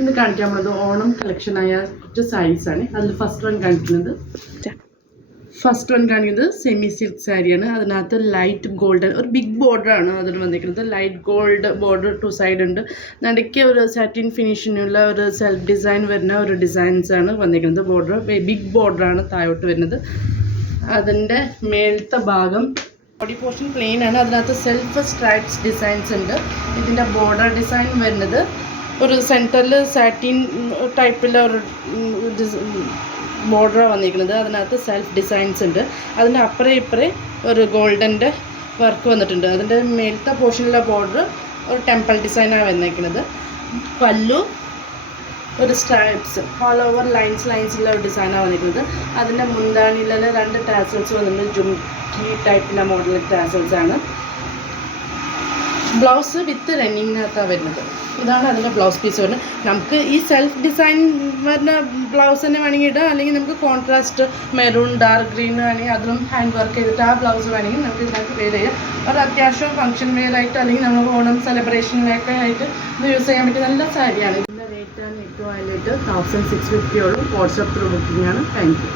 ഇന്ന് കാണിക്കാൻ പോകുന്നത് ഓണം കളക്ഷനായ കുറച്ച് സാരീസാണ്. അതിൽ ഫസ്റ്റ് വൺ കാണിക്കുന്നത് സെമി സിൽക്ക് സാരിയാണ്. അതിനകത്ത് ലൈറ്റ് ഗോൾഡൻ ഒരു ബിഗ് ബോർഡറാണ് അതിന് വന്നിരിക്കുന്നത്. ലൈറ്റ് ഗോൾഡ് ബോർഡർ 2 സൈഡ് ഉണ്ട്. നടുക്ക് ഒരു സാറ്റിൻ ഫിനിഷിനുള്ള ഒരു സെൽഫ് ഡിസൈൻ വരുന്ന ഒരു ഡിസൈൻസാണ് വന്നിരിക്കുന്നത്. ബോർഡർ ബിഗ് ബോർഡറാണ് താഴോട്ട് വരുന്നത്. അതിൻ്റെ മേലത്തെ ഭാഗം ബോഡി പോർഷൻ പ്ലെയിൻ ആണ്. അതിനകത്ത് സെൽഫ് സ്ട്രൈപ്സ് ഡിസൈൻസ് ഉണ്ട്. ഇതിൻ്റെ ബോർഡർ ഡിസൈൻ വരുന്നത് ഒരു സെൻറ്ററിൽ സാറ്റിൻ ടൈപ്പിലെ ഒരു ബോർഡറാണ് വന്നിരിക്കുന്നത്. അതിനകത്ത് സെൽഫ് ഡിസൈൻസ് ഉണ്ട്. അതിൻ്റെ അപ്പുറം ഇപ്പുറേ ഒരു ഗോൾഡൻ്റെ വർക്ക് വന്നിട്ടുണ്ട്. അതിൻ്റെ മേലത്തെ പോർഷനിലെ ബോർഡർ ഒരു ടെമ്പിൾ ഡിസൈനാണ് വന്നിരിക്കുന്നത്. പല്ലു ഒരു സ്ട്രൈപ്സ് ഓൾ ഓവർ ലൈൻസിലുള്ള ഒരു ഡിസൈനാണ് വന്നിരിക്കുന്നത്. അതിൻ്റെ മുന്താണിയിലെ 2 ടാസൽസ് വന്നിട്ടുണ്ട്. ജുംക്കി ടൈപ്പിലെ മോഡൽ ടാസൽസ് ആണ്. ബ്ലൗസ് വിത്ത് റണ്ണിങ്ങിനകത്താണ് വരുന്നത്. ഇതാണ് അതിൻ്റെ ബ്ലൗസ് പീസ് വരുന്നത്. നമുക്ക് ഈ സെൽഫ് ഡിസൈൻ വരുന്ന ബ്ലൗസ് തന്നെ വേണമെങ്കിൽ ഇടാം, അല്ലെങ്കിൽ നമുക്ക് കോൺട്രാസ്റ്റ് മെറൂൺ ഡാർക്ക് ഗ്രീൻ വേണമെങ്കിൽ അതിലും ഹാൻഡ് വർക്ക് ചെയ്തിട്ട് ആ ബ്ലൗസ് വേണമെങ്കിൽ നമുക്ക് ഇതിനകത്ത് വെയർ ചെയ്യാം. ഒരു അത്യാവശ്യം ഫംഗ്ഷൻ വെയർ ആയിട്ട് അല്ലെങ്കിൽ നമ്മൾ ഓണം സെലിബ്രേഷനിലൊക്കെ ആയിട്ട് ഇത് യൂസ് ചെയ്യാൻ പറ്റിയ നല്ല സാരിയാണ്. ഇതിൻ്റെ റേറ്റാണ് ഏറ്റവും ഹൈലൈറ്റ്. 1650 വാട്സപ്പ് ത്രൂ ബുക്കിംഗ് ആണ്. Thank you.